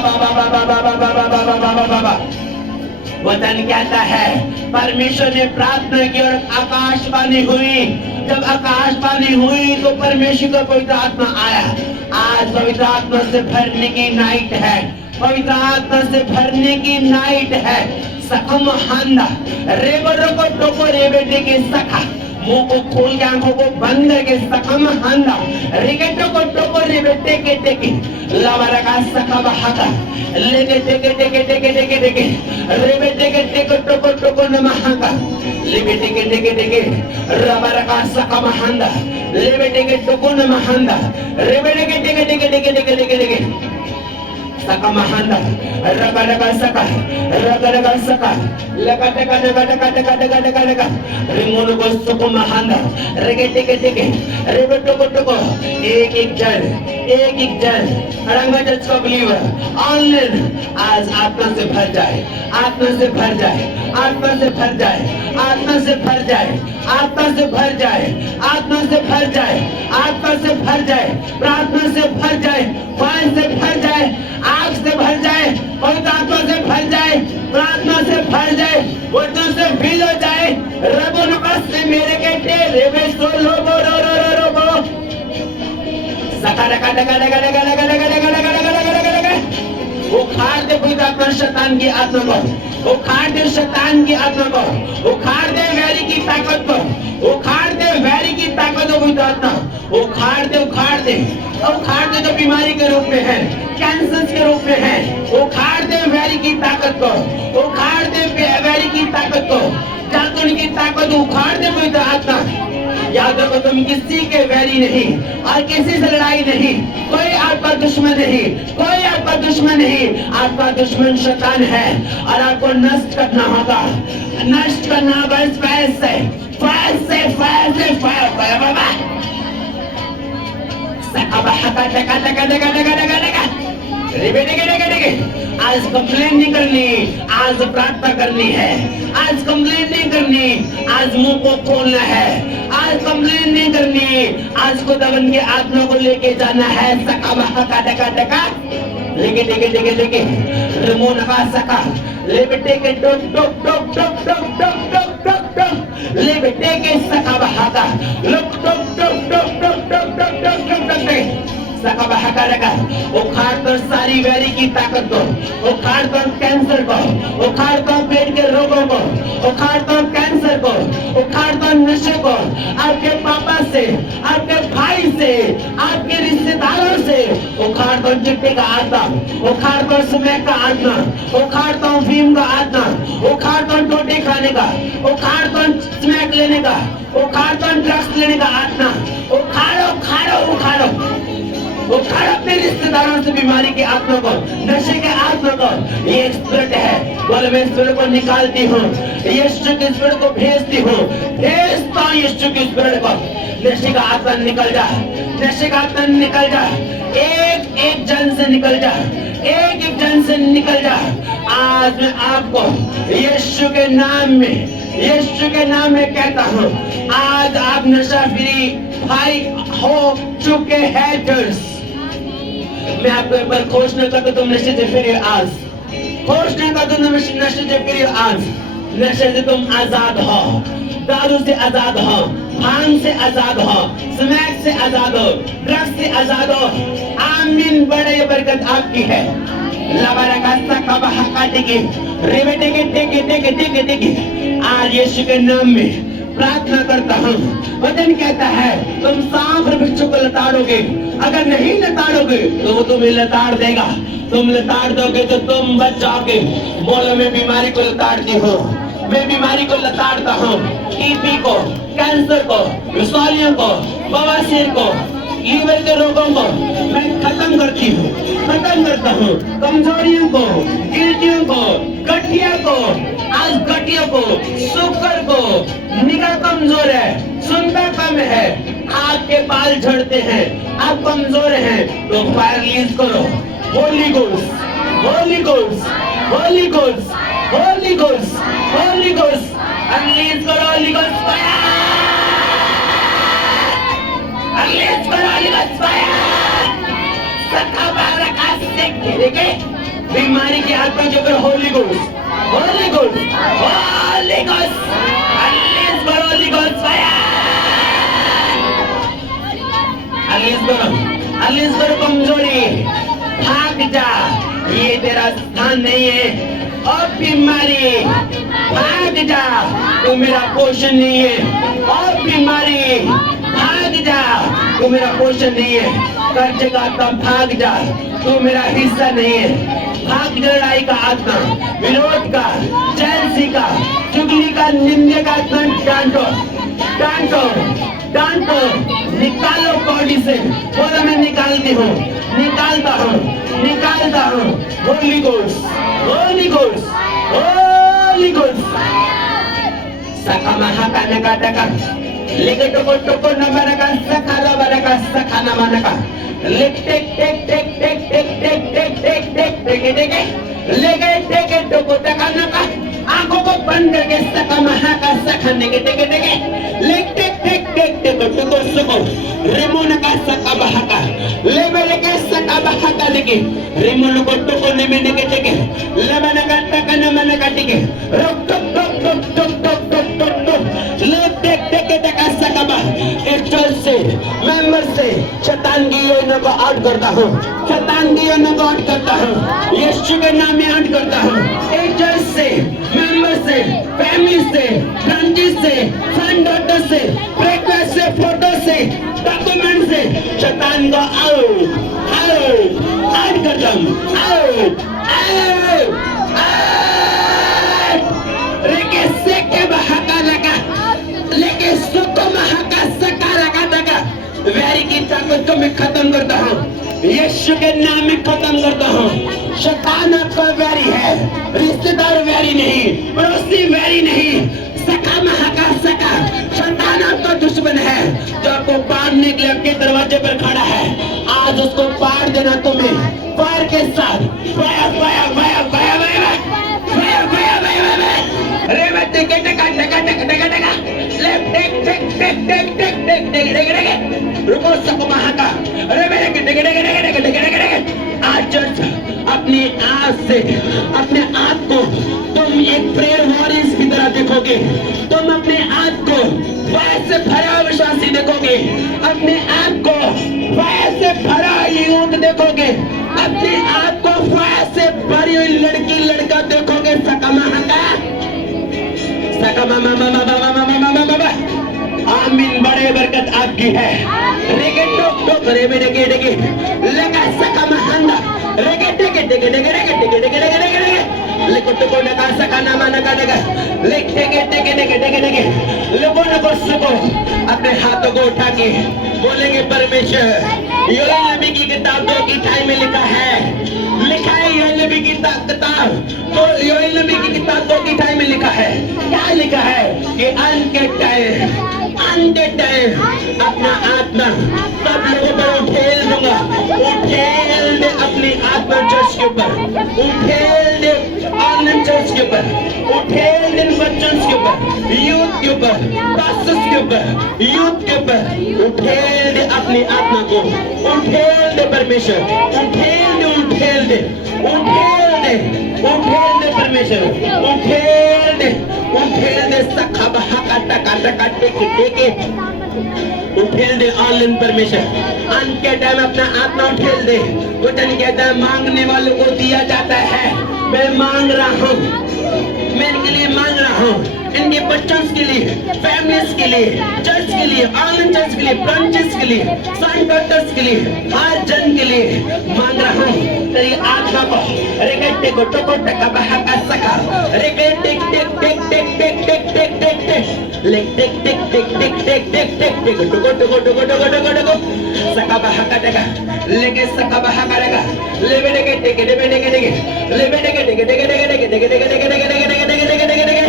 वचन कहता है परमेश्वर ने प्रार्थना की और आकाशवाणी हुई जब आकाशवाणी हुई तो परमेश्वर का पवित्र आत्मा आया आज पवित्र आत्मा से भरने की नाइट है पवित्र आत्मा से भरने की नाइट है सखम हंदा रेबरो को टोको रेबेटे के सखा मुंह को खोल के आंखों को बंद करके सखम हंदा रिगेटो को टोको रेबेटे के टेके लावारा का सखा बहाका लेके टेके रेबेटे के टेको टोको नमहाका लेबेटे के रबारा का सखा महंदा लेबेटे के टोको नमहांदा रेबेटे के टेके सका महंदा रगा सका लगा रिमोन को सुको महंदा रेगे टेके रेबे टोको एक जन अड़ंगा चर्च का बिलीवर ऑनलाइन आज आत्मा से भर जाए प्रार्थना से भर जाए फाइल से भर जाए आग से भर जाए पवित्र आत्मा से भर जाए प्रार्थना से भर जाए वचन से फिल हो जाए रबो नकस से मेरे के रेबे सो लोगो रो सका उखाड़ दे पवित्र आत्मा शैतान की आत्मा को उखाड़ दे शैतान की आत्मा को उखाड़ दे वैरी की ताकत को उखाड़ दे वैरी की ताकत को पवित्र आत्मा उखाड़ दे जो बीमारी के रूप में है कैंसर के रूप में है उखाड़ दे वैरी की ताकत को उखाड़ दे वैरी की ताकत को जातुन की ताकत उखाड़ दे पवित्र आत्मा याद रखो तुम किसी के वैरी नहीं और किसी से लड़ाई नहीं कोई आपका दुश्मन नहीं आपका दुश्मन शैतान है और आपको नष्ट करना होगा बस पैसे बाबा सका बहका टका टका टका टका टका टका रिबे टके टके टके आज कंप्लेन नहीं करनी, आज प्रार्थना करनी है। आज कंप्लेन नहीं करनी, आज मुंह को खोलना है। आज कंप्लेन नहीं करनी, आज को दबन के आत्मा को लेके जाना है। सका बहका टका टका लेके टेके टेके टेके रिमोन का सका ले बेटे के टोक टोक टोक टोक टोक टोक टोक टोक टोक ले बेटे के सका बहाका लुक टोक टोक टोक टोक टोक टोक टोक टोक टोक सका बहाका लगा उखाड़ कर सारी वैरी की ताकत को, उखाड़ कर कैंसर को, उखाड़ कर पेट के रोगों को, उखाड़ कर कैंसर को, उखाड़ कर नशे को, आपके पापा से, आपके भाई से, आपके रिश्तेदारों से उखाड़ कर चिट्टे का आत्मा, उखाड़ कर स्मैक का आत्मा, उखाड़ कर फीम का आत्मा, उखाड़ कर टोटे खाने का, उखाड़ कर स्मैक लेने का, उखाड़ कर ड्रग्स लेने का आत्मा, उखाड़ो उखाड़ो उखाड़ो उखाड़ अपने रिश्तेदारों से बीमारी की आत्मा को, नशे के आत्मा को। ये एक स्पिरिट है, बोले मैं स्पिरिट को निकालती हूँ, यीशु के स्पिरिट को भेजती हूँ, भेजता हूँ यीशु के स्पिरिट को। नशे का आत्मा निकल जा, नशे का आत्मा निकल जा, एक एक जन से निकल जा, एक एक जन से निकल जा। आज मैं आपको यीशु के नाम में, यीशु के नाम में कहता हूँ, आज आप नशा फ्री भाई हो चुके हैं। मैं आपको एक बार घोषणा करता तुम नशे से फिर आज, घोषणा करता तुम नशे से फिर आज। नशे से तुम आजाद हो, दारू से आजाद हो, भांग से आजाद हो, स्मैक से आजाद हो, ड्रग्स से आजाद हो। आमीन। बड़े बरकत आपकी है। आज यीशु के नाम में प्रार्थना करता हूँ। वचन कहता है तुम सांप और बिच्छू को लताड़ोगे, अगर नहीं लताड़ोगे तो वो तुम्हें लताड़ देगा, तुम लताड़ दोगे तो तुम बच जाओगे। बोलो मैं बीमारी को लताड़ती हूँ, मैं बीमारी को लताड़ता हूँ। टीबी को, कैंसर को, रसौलियों को, बवासीर को, लीवर के रोगों को मैं खत्म करती हूँ, खत्म करता हूँ। कमजोरियों को, गिल्टियों को, गठिया को, आज गठियों को, शुगर को, निगाह कमजोर है, सुनता कम है, आपके बाल झड़ते हैं, आप कमजोर हैं, तो फायर रिलीज करो। Holy ghost, holy ghost, holy ghost, holy ghost, holy ghost release करो। होली गोस्ट फायर, रिलीज करो। होली गोस्ट फायर सखा बारका से घेरेगे बीमारी के आत्मा के ऊपर। Holi ghost, holy ghost, holy ghost release करो। होली गोस्ट फायर रिलीज करो, रिलीज करो। कमजोरी भाग जा, ये तेरा स्थान नहीं है। और बीमारी भाग जा, तू मेरा पोषण नहीं है। और बीमारी भाग जा, तू मेरा पोषण नहीं है। कर्ज का आत्मा भाग जा, तू मेरा हिस्सा नहीं है। भाग लड़ाई का आत्मा, विरोध का, जेलसी का, चुगली का, निंदे का आत्मा डांटो, डांटो, डांटो। निकालो बॉडी से। बोलो मैं निकालती हूँ, निकालता हूँ, निकालता हूँ। Holi ghost, holy ghost, holy ghost सका महाका नका टका लेके टोको टोको नमनका सका लबनका सका नमनका लेक टेक टेक टेक टेक टेक टेक टेक टेक टेक टेक टेक लेके टेके टोको टका नका आंखों को बंद करके सका महाका सका नेके टेके टेके लेक टेक टेक टेक टेक टोको सुको रिमोन का सका महाका लेबे लेके सका महाका लेके रिमोन को टोको नेमे नेके टेके लेबनका टका नमनका टेके रोक टोक टोक टोक टोक टोक टोक टोक टोक लेक टेक टेके टका सका बा एक चल से मेंबर से शैतान की योजना को आउट करता हूँ, शैतान की योजना को आउट करता हूँ, यीशु के नाम में आउट करता हूँ। एक चल से मेंबर से, फैमिली से, ब्रांचेस से, सन डॉटर से, ब्रेकफास्ट से, फोटो से, डॉक्यूमेंट से शैतान को आउट आउट आउट करता हूँ। आउट आउट आउट लेके सेके बहाका लगा लेके सुको महाका सका लगा दगा वैरी की ताकत को मैं खत्म करता हूँ, यीशु के नाम में खत्म करता हूँ। शैतान आपका वैरी है, रिश्तेदार वैरी नहीं, पड़ोसी वैरी नहीं, सका महाका सका शैतान शैतान आपका दुश्मन है जो आपको पाड़ने के लिए आपके दरवाजे पर खड़ा है। आज उसको पाड़ देना तुम्हें फायर के साथ। Fire fire fire fire fire fire fire fire. अरे मैं टिके टका टका टका टका टका लेफ्ट टेक टेक टेक टेक टेक टेक टेक टेक टेक। रुको सबको महाका। अरे मेरे टिके टिके टिके टिके टिके टिके। आज अपनी आँख से अपने आप को तुम एक प्रेयर वॉरियर्स की तरह देखोगे। तुम अपने आप को फायर से भरा विश्वासी देखोगे। अपने आप को फायर से भरा यूथ देखोगे। अपने आप को फायर से भरी हुई लड़की लड़का देखोगे। आमीन। बड़े बरकत आपकी है। रेगे टोक टोक रे मेरे गेडे के लगा सका महंगा रेगे टेके टेके टेके टेके टेके टेके टेके टेके लेको टको लगा सका ना माना का टेके लेक टेके टेके टेके टेके टेके लोगों ने बस को अपने हाथों को उठा के बोलेंगे परमेश्वर। योएल नबी की किताब 2 की टाइम में लिखा है योएल नबी की किताब तो योएल नबी की किताब 2 की टाइम में लिखा है। क्या लिखा है कि अंत के टाइम अपना आत्मा सब लोगों पर उठेल दूंगा। उठेल दे अपनी आत्मा चर्च के ऊपर। उठेल दे ऑनलाइन चर्च के ऊपर। उठेल दे बच्चों के ऊपर यूथ के ऊपर पास्टर्स के ऊपर यूथ के ऊपर। उठेल दे अपनी आत्मा को। उठेल दे परमेश्वर। उठेल दे उठेल दे उठेल दे उठेल दे परमेश्वर। उठेल दे सखा बहा काटा काटा काटे टेके उठेल दे ऑनलाइन परमेश्वर। अंत के टाइम अपना आत्मा उठेल दे। वचन कहता है मांगने वालों को दिया जाता है। मैं मांग रहा हूँ। मैं इनके लिए मांग रहा हूँ। इनके बच्चों के लिए फैमिलीज के लिए चर्च के लिए ऑनलाइन चर्च के लिए ब्रांचेस के लिए साइन डॉक्टर्स के लिए हर जन के लिए मांग रहा हूँ। तेरी आत्मा को रेगेटे को टको टका बहा का सका रेगेटे टेक टेक टेक टेक टेक टेक टेक टेक लेक टेक टेक टेक टेक टेक टेक टेक टेक टको टको टको टको टको टको सका बहा का टका लेके सका बहा का टका लेबे टेके टेके लेबे टेके टेके लेबे टेके टेके टेके टेके टेके टेके टेके टेके टेके टेके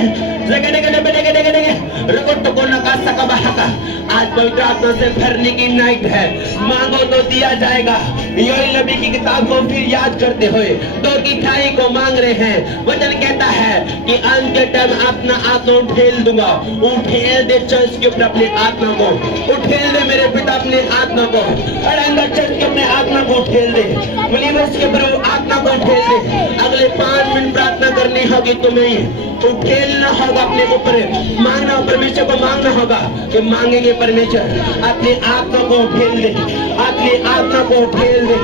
आज पवित्र आत्मा से भरने की नाइट है। मांगो तो दिया जाएगा। योएल नबी की किताब को फिर याद करते हुए 2 की 28 को मांग रहे हैं। वचन कहता है कि अंत के टाइम अपना आत्मा उठेल दूंगा। उठेल दे चर्च के ऊपर अपने आत्मा को। उठेल दे मेरे पिता अपने आत्मा को। अड़ंगा चर्च के अपने आत्मा को उठेल दे। बिलीवर्स के ऊपर आत्मा को उठेल दे। अगले 5 मिनट प्रार्थना करनी होगी तुम्हें। उठेलना होगा अपने ऊपर। मांगना परमेश्वर को मांगना होगा कि मांगेंगे परमेश्वर अपने आत्मा को उठेल दे। अपने आत्मा को उठेल दे।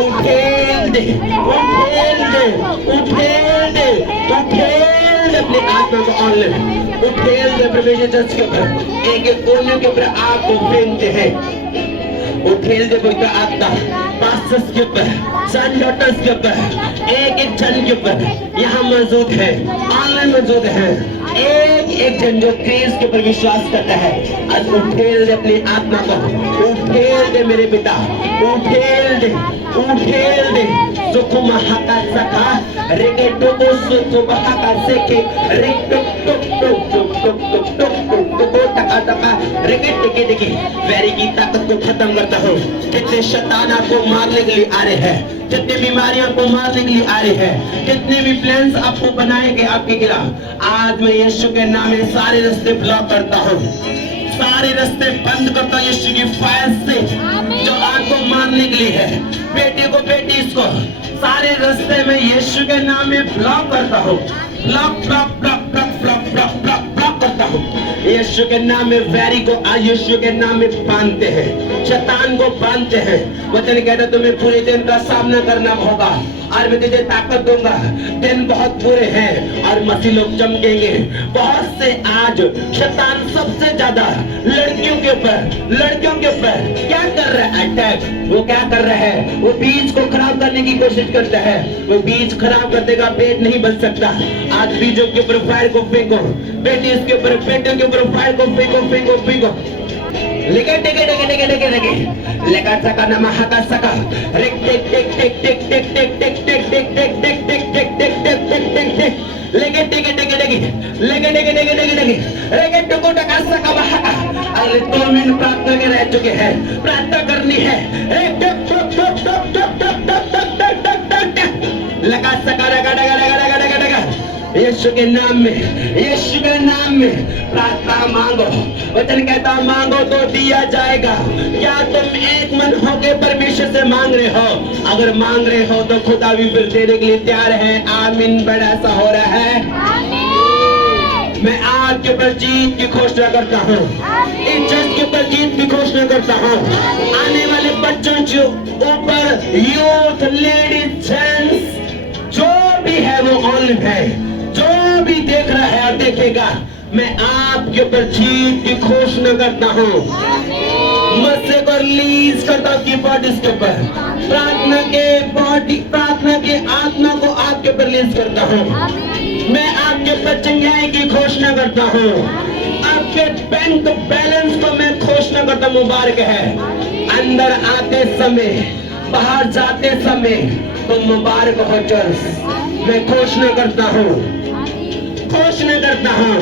उठेल दे उठेल दे उठेल दे उठेल दे अपने आत्मा को ऑनलाइन उठेल दे परमेश्वर चर्च के ऊपर। एक एक कोने के ऊपर आपको फेंकते हैं। उठेल दे पवित्र आत्मा पास्टर्स के ऊपर सन डॉटर्स के ऊपर एक एक जन के ऊपर यहाँ मौजूद है ऑनलाइन मौजूद है। एक एक जन जो क्रीज के ऊपर विश्वास करता है आज उठेल दे अपनी आत्मा को। उठेल दे मेरे पिता। उठेल दे सुखुमा हका सखा रेगे टोको सुखुमा हका सेके रेग टुक टुक टुक टुक टुक टुक टुक टुक टुक टका टका रेगे टिके टिके वेरी की ताकत को खत्म करता हूँ। जितने शैतान आपको मारने के लिए आ रहे हैं, जितने बीमारियां आपको मारने के लिए आ रहे हैं, जितने भी प्लान्स आपको बनाए गए आपके खिलाफ, आज मैं यीशु के नाम में सारे रास्ते ब्लॉक करता हूँ। सारे रास्ते बंद करता हूँ यीशु की फायर से जो आपको मारने के लिए है। बेटे को बेटी इसको सारे रास्ते में यीशु के नाम में ब्लॉक करता हूँ। Block block block block block block block block करता हूँ। यीशु के नाम में वैरी को आज यीशु के नाम में बांधते हैं। शैतान को बांधते हैं। वचन कहता है तुम्हें पूरे दिन का सामना करना होगा और मैं तुझे ताकत दूंगा। दिन बहुत बुरे हैं और मसीह लोग चमकेंगे। बहुत से आज शैतान सबसे ज्यादा लड़कियों के ऊपर क्या कर रहा है अटैक। वो क्या कर रहा है, वो बीज को खराब करने की कोशिश करता है। वो बीज खराब कर देगा, पेट नहीं बन सकता। आज बीजों के ऊपर फायर को फेंको, बेटी के ऊपर बेटियों के ऊपर फायर को फेंको फेंको फेंको। लेके टेके टेके टेके टेके टेके लेका सका नमा हका सका रेक टेक टेक टेक टेक टेक टेक टेक टेक टेक टेक टेक टेक टेक टेक टेक टेक टेक टेक लेके टेके टेके टेके लेके टेके टेके टेके टेके रेके टको टका सका बहा यीशु के नाम में, यीशु के नाम में प्रार्थना मांगो। वचन कहता मांगो तो दिया जाएगा। क्या तुम एक मन होके परमेश्वर से मांग रहे हो? अगर मांग रहे हो तो खुदा भी फिर देने के लिए तैयार है। आमीन। बड़ा सा हो रहा है। मैं आपके ऊपर जीत की घोषणा करता हूँ, इन चर्च के ऊपर जीत की घोषणा करता हूँ। आने वाले बच्चों के ऊपर, यूथ, लेडीज, जेंट्स, जो भी है वो ऑनलाइन है, जो भी देख रहा है और देखेगा, मैं आपके ऊपर जीत की घोषणा करता हूँ। मस्से को रिलीज करता हूँ कीबोर्ड के ऊपर, प्रार्थना के आत्मा को आपके ऊपर रिलीज करता हूँ। मैं आपके ऊपर चंगाई की घोषणा करता हूँ। आपके बैंक बैलेंस को मैं घोषणा करता हूँ, मुबारक है। अंदर आते समय, बाहर जाते समय तो मुबारक हो चर्च। मैं घोषणा करता हूँ, घोषणा करता हूँ,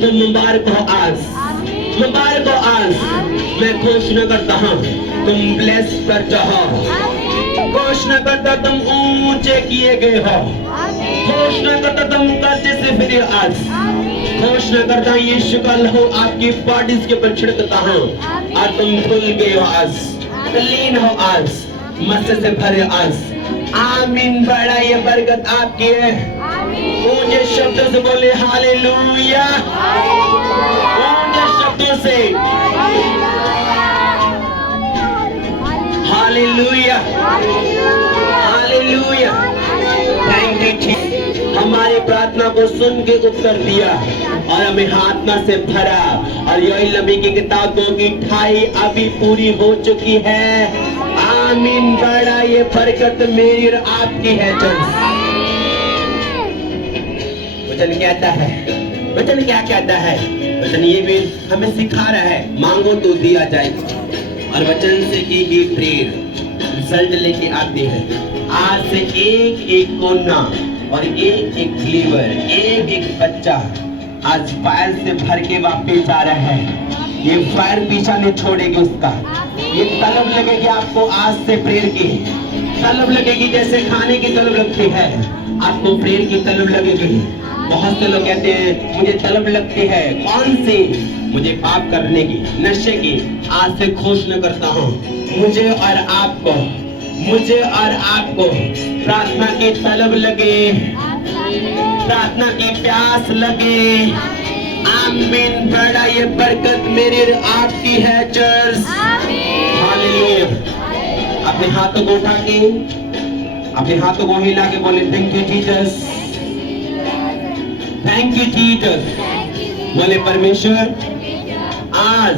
तो मुबारक हो आज, मुबारक हो आज। मैं घोषणा करता हूँ तुम ब्लेस कर जाओ। घोषणा करता तुम ऊंचे किए गए हो। घोषणा करता तुम कर्जे से फिरे आज। घोषणा करता यीशु का लहू आपकी बॉडीज के ऊपर छिड़कता हूँ और तुम खुल गए हो आज, क्लीन हो आज, मस्से से भरे आज। आमीन। बड़ा ये बरकत आपकी है। ऊंचे शब्दों से बोले हालेलुया, ऊंचे शब्दों से hallelujah, hallelujah. Thank you Jesus. हमारी प्रार्थना को सुन के उत्तर दिया और हमें आत्मा से भरा। और योएल नबी की किताब 2 की 28 अभी पूरी हो चुकी है। आमीन। बड़ा ये बरकत मेरी और आपकी है। वचन कहता है, वचन क्या कहता है? वचन ये भी हमें सिखा रहा है, मांगो तो दिया जाएगा और वचन से की गई प्रेयर रिजल्ट लेके आती है। आज से एक एक कोना और एक एक लीवर, एक एक बच्चा आज फायर से भर के वापिस जा रहा है। ये फायर पीछा नहीं छोड़ेगी उसका। ये तलब लगेगी आपको आज से प्रेयर की तलब लगेगी, जैसे खाने की तलब लगती है, आपको प्रेयर की तलब लगेगी। बहुत से लोग कहते हैं मुझे तलब लगती है, कौन सी? मुझे पाप करने की, नशे की। आज से घोषणा करता हूँ मुझे और आपको, मुझे और आपको प्रार्थना की तलब लगे, प्रार्थना की प्यास लगे। आमीन। बड़ा ये बरकत मेरी और आपकी है चर्च। हालेलुया। अपने हाथों को उठा के, अपने हाथों को हिला के बोले thank you Jesus, thank you Jesus. बोले परमेश्वर आज